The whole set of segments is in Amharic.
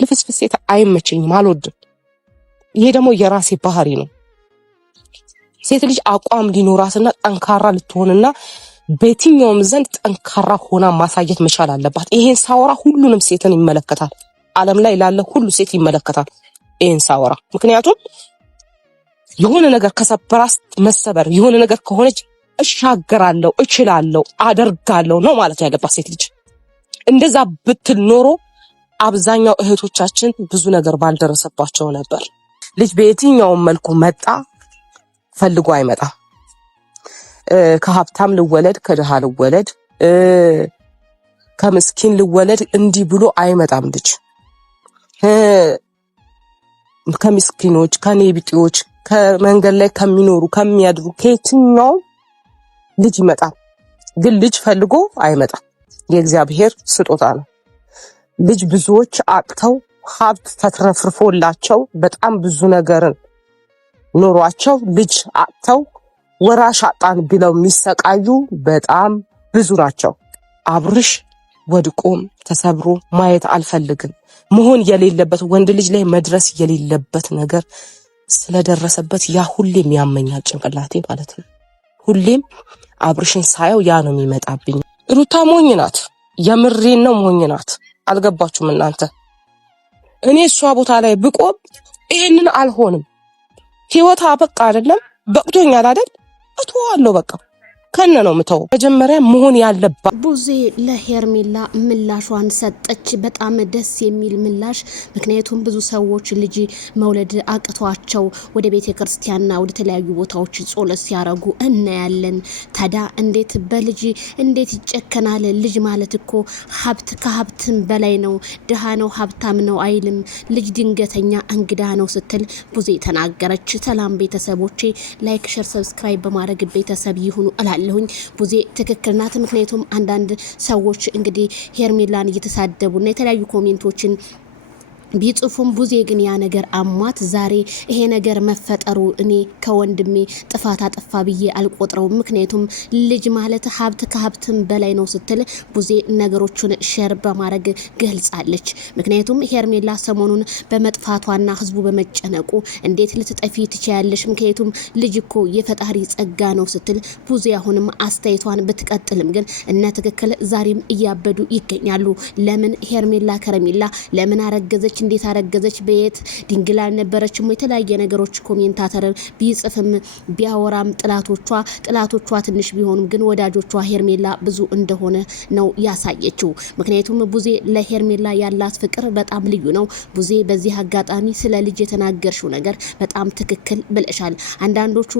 ልፍስፍስ ሴት አይመቸኝም፣ አልወድም። ይሄ ደግሞ የራሴ ባህሪ ነው። ሴት ልጅ አቋም ሊኖራትና ጠንካራ ልትሆንና በየትኛውም ዘንድ ጠንካራ ሆና ማሳየት መቻል አለባት። ይሄን ሳወራ ሁሉንም ሴትን ይመለከታል። ዓለም ላይ ላለ ሁሉ ሴት ይመለከታል ይሄን ሳወራ። ምክንያቱም የሆነ ነገር ከሰበራስ መሰበር የሆነ ነገር ከሆነች እሻገራለሁ፣ እችላለሁ፣ አደርጋለሁ ነው ማለት ያለባት ሴት ልጅ። እንደዛ ብትል ኖሮ አብዛኛው እህቶቻችን ብዙ ነገር ባልደረሰባቸው ነበር። ልጅ በየትኛውም መልኩ መጣ ፈልጎ አይመጣም። ከሀብታም ልወለድ ከድሃ ልወለድ ከምስኪን ልወለድ እንዲህ ብሎ አይመጣም ልጅ። ከምስኪኖች ከኔቢጤዎች ከመንገድ ላይ ከሚኖሩ ከሚያድሩ ከየትኛው ልጅ ይመጣል። ግን ልጅ ፈልጎ አይመጣም። የእግዚአብሔር ስጦታ ነው። ልጅ ብዙዎች አጥተው ሀብት ተትረፍርፎላቸው በጣም ብዙ ነገርን ኖሯቸው ልጅ አጥተው ወራሽ አጣን ብለው የሚሰቃዩ በጣም ብዙ ናቸው። አብርሽ ወድቆም ተሰብሮ ማየት አልፈልግም። መሆን የሌለበት ወንድ ልጅ ላይ መድረስ የሌለበት ነገር ስለደረሰበት ያ ሁሌም ያመኛል ጭንቅላቴ ማለት ነው። ሁሌም አብርሽን ሳየው ያ ነው የሚመጣብኝ። ሩታ ሞኝ ናት፣ የምሬን ነው ሞኝ ናት። አልገባችሁም እናንተ? እኔ እሷ ቦታ ላይ ብቆም ይሄንን አልሆንም። ህይወት በቃ አይደለም በቅቶኛል አይደል? እተዋለሁ በቃ ከነ ነው ምተው። መጀመሪያ መሆን ያለባት ቡዜ ለሄርሜላ ምላሿን ሰጠች። በጣም ደስ የሚል ምላሽ። ምክንያቱም ብዙ ሰዎች ልጅ መውለድ አቅቷቸው ወደ ቤተ ክርስቲያንና ወደ ተለያዩ ቦታዎች ጾለት ሲያረጉ እናያለን። ታዲያ እንዴት በልጅ እንዴት ይጨከናል? ልጅ ማለት እኮ ሀብት ከሀብትም በላይ ነው። ድሃ ነው ሀብታም ነው አይልም። ልጅ ድንገተኛ እንግዳ ነው ስትል ቡዜ ተናገረች። ሰላም ቤተሰቦቼ፣ ላይክ ሼር ሰብስክራይብ በማድረግ ቤተሰብ ይሁኑ እላለሁ። ቡዜ ትክክል ናት። ምክንያቱም አንዳንድ ሰዎች እንግዲህ ሄርሜላን እየተሳደቡና የተለያዩ ኮሜንቶችን ቢጽፉም ቡዜ ግን ያ ነገር አሟት ዛሬ ይሄ ነገር መፈጠሩ እኔ ከወንድሜ ጥፋት አጠፋ ብዬ አልቆጥረውም። ምክንያቱም ልጅ ማለት ሀብት ከሀብትም በላይ ነው ስትል ቡዜ ነገሮችን ሼር በማድረግ ገልጻለች። ምክንያቱም ሄርሜላ ሰሞኑን በመጥፋቷና ህዝቡ በመጨነቁ እንዴት ልትጠፊ ትችያለሽ? ምክንያቱም ልጅ እኮ የፈጣሪ ጸጋ ነው ስትል ቡዜ አሁንም አስተያየቷን ብትቀጥልም ግን እነ ትክክል ዛሬም እያበዱ ይገኛሉ። ለምን ሄርሜላ ከረሜላ ለምን አረገዘች? እንዴት አረገዘች? በየት ድንግል አልነበረችም? የተለያየ ነገሮች ኮሜንታተር ቢጽፍም ቢያወራም ጥላቶቿ ትንሽ ቢሆኑም ግን ወዳጆቿ ሄርሜላ ብዙ እንደሆነ ነው ያሳየችው። ምክንያቱም ቡዜ ለሄርሜላ ያላት ፍቅር በጣም ልዩ ነው። ቡዜ በዚህ አጋጣሚ ስለ ልጅ የተናገርሽው ነገር በጣም ትክክል ብለሻል። አንዳንዶቹ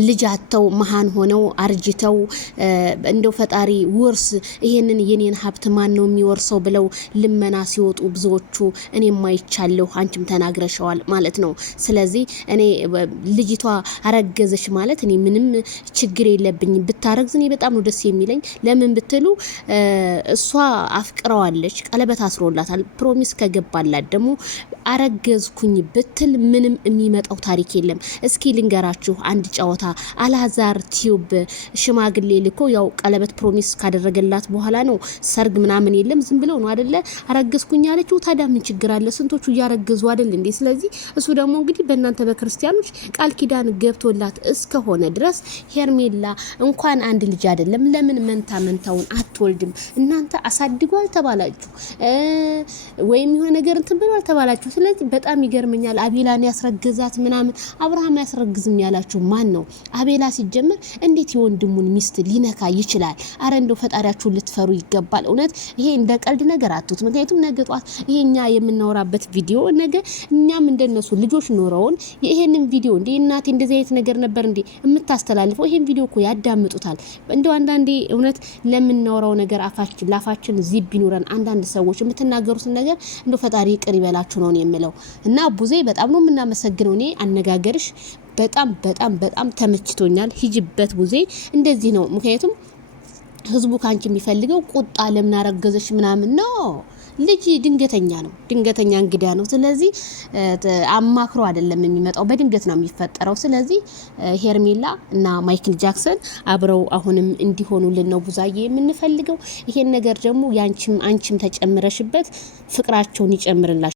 ልጅ አተው መሃን ሆነው አርጅተው እንደው ፈጣሪ ውርስ ይሄንን የኔን ሀብት ማን ነው የሚወርሰው ብለው ልመና ሲወጡ ብዙዎቹ እኔ ማይቻለሁ፣ አንቺም ተናግረሻዋል ማለት ነው። ስለዚህ እኔ ልጅቷ አረገዘች ማለት እኔ ምንም ችግር የለብኝም። ብታረግዝ እኔ በጣም ነው ደስ የሚለኝ። ለምን ብትሉ እሷ አፍቅረዋለች፣ ቀለበት አስሮላታል። ፕሮሚስ ከገባላት ደግሞ አረገዝኩኝ ብትል ምንም የሚመጣው ታሪክ የለም። እስኪ ልንገራችሁ አንድ ጨዋታ። አላዛር ቲዩብ ሽማግሌ ልኮ ያው ቀለበት ፕሮሚስ ካደረገላት በኋላ ነው ሰርግ ምናምን የለም፣ ዝም ብለው ነው አይደለ አረገዝኩኝ አለችው። ታዲያ ምን ችግር አለ? ስንቶቹ እያረገዙ አይደል እንዴ? ስለዚህ እሱ ደግሞ እንግዲህ በእናንተ በክርስቲያኖች ቃል ኪዳን ገብቶላት እስከሆነ ድረስ ሄርሜላ እንኳን አንድ ልጅ አይደለም ለምን መንታውን አትወልድም? እናንተ አሳድጉ አልተባላችሁ ወይም የሆነ ነገር እንትን ብሎ አልተባላችሁ። ስለዚህ በጣም ይገርመኛል። አቤላን ያስረገዛት ምናምን አብርሃም ያስረግዝም ያላችሁ ማን ነው? አቤላ ሲጀመር እንዴት የወንድሙን ሚስት ሊነካ ይችላል? አረ እንደው ፈጣሪያችሁን ልትፈሩ ይገባል። እውነት ይሄ እንደ ቀልድ ነገር አትሁት። ምክንያቱም ነገ ጧት ይሄኛ የምናወራበት ቪዲዮ ነገ እኛም እንደነሱ ልጆች ኖረውን ይሄንን ቪዲዮ እንዴ እናቴ እንደዚህ አይነት ነገር ነበር እንዴ የምታስተላልፈው? ይሄን ቪዲዮ እኮ ያዳምጡታል። እንደው አንዳንዴ እውነት ለምናወራው ነገር ላፋችን ዚብ ቢኖረን አንዳንድ ሰዎች የምትናገሩት ነገር እንደው ፈጣሪ ይቅር ይበላችሁ ነው የምለው። እና ቡዜ በጣም ነው የምናመሰግነው። እኔ አነጋገርሽ በጣም ተመችቶኛል። ሂጅበት ቡዜ፣ እንደዚህ ነው። ምክንያቱም ህዝቡ ካንቺ የሚፈልገው ቁጣ ለምን አረገዘሽ ምናምን ነው። ልጅ ድንገተኛ ነው፣ ድንገተኛ እንግዳ ነው። ስለዚህ አማክሮ አይደለም የሚመጣው፣ በድንገት ነው የሚፈጠረው። ስለዚህ ሄርሜላ እና ማይክል ጃክሰን አብረው አሁንም እንዲሆኑልን ነው ቡዛዬ የምንፈልገው። ይሄን ነገር ደግሞ አንቺም ተጨምረሽበት ፍቅራቸውን ይጨምርላችሁ።